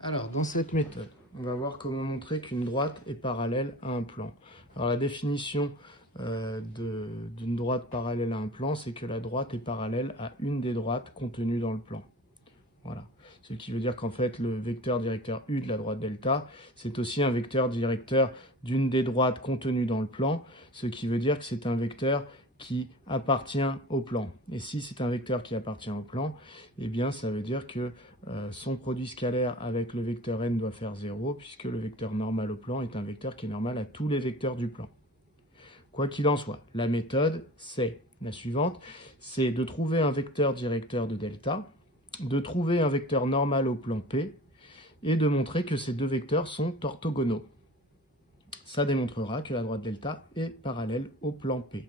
Alors, dans cette méthode, on va voir comment montrer qu'une droite est parallèle à un plan. Alors, la définition d'une droite parallèle à un plan, c'est que la droite est parallèle à une des droites contenues dans le plan. Voilà. Ce qui veut dire qu'en fait, le vecteur directeur U de la droite delta, c'est aussi un vecteur directeur d'une des droites contenues dans le plan, ce qui veut dire que c'est un vecteur qui appartient au plan. Et si c'est un vecteur qui appartient au plan, eh bien ça veut dire que son produit scalaire avec le vecteur n doit faire 0, puisque le vecteur normal au plan est un vecteur qui est normal à tous les vecteurs du plan. Quoi qu'il en soit, la méthode, c'est la suivante, c'est de trouver un vecteur directeur de delta, de trouver un vecteur normal au plan P, et de montrer que ces deux vecteurs sont orthogonaux. Ça démontrera que la droite delta est parallèle au plan P.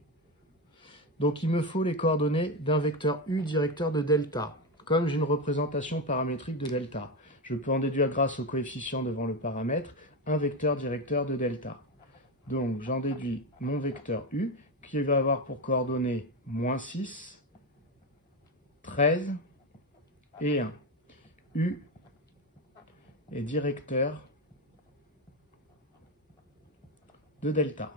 Donc il me faut les coordonnées d'un vecteur U directeur de delta. Comme j'ai une représentation paramétrique de delta, je peux en déduire grâce au coefficient devant le paramètre un vecteur directeur de delta. Donc j'en déduis mon vecteur U qui va avoir pour coordonnées -6, 13 et 1. U est directeur de delta.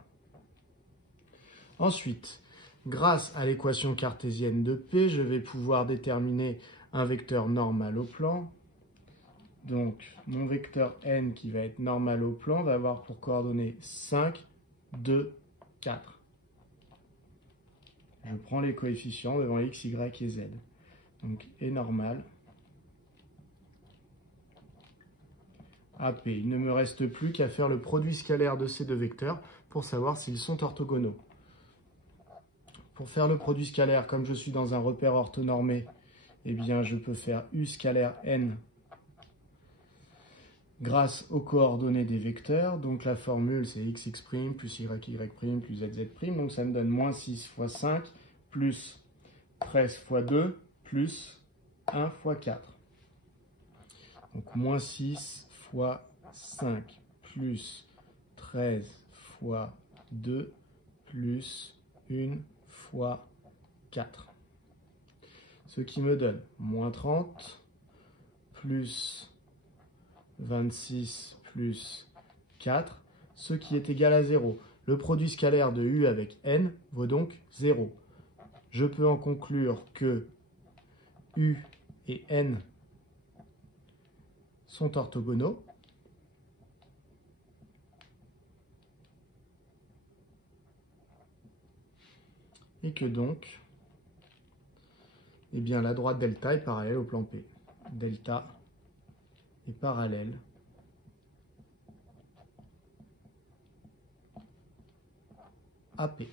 Ensuite, grâce à l'équation cartésienne de P, je vais pouvoir déterminer un vecteur normal au plan. Donc, mon vecteur n qui va être normal au plan va avoir pour coordonnées 5, 2, 4. Je prends les coefficients devant x, y et z. Donc, est normal AP. Il ne me reste plus qu'à faire le produit scalaire de ces deux vecteurs pour savoir s'ils sont orthogonaux. Pour faire le produit scalaire, comme je suis dans un repère orthonormé, eh bien, je peux faire U scalaire n grâce aux coordonnées des vecteurs. Donc la formule, c'est xx' plus yy' plus zz'. Donc ça me donne -6 fois 5 plus 13 fois 2 plus 1 fois 4. Donc -6 fois 5 plus 13 fois 2 plus 1 fois 4. Ce qui me donne -30 plus 26 plus 4, ce qui est égal à 0. Le produit scalaire de U avec n vaut donc 0. Je peux en conclure que U et n sont orthogonaux. Et que donc, eh bien, la droite delta est parallèle au plan P. Delta est parallèle à P.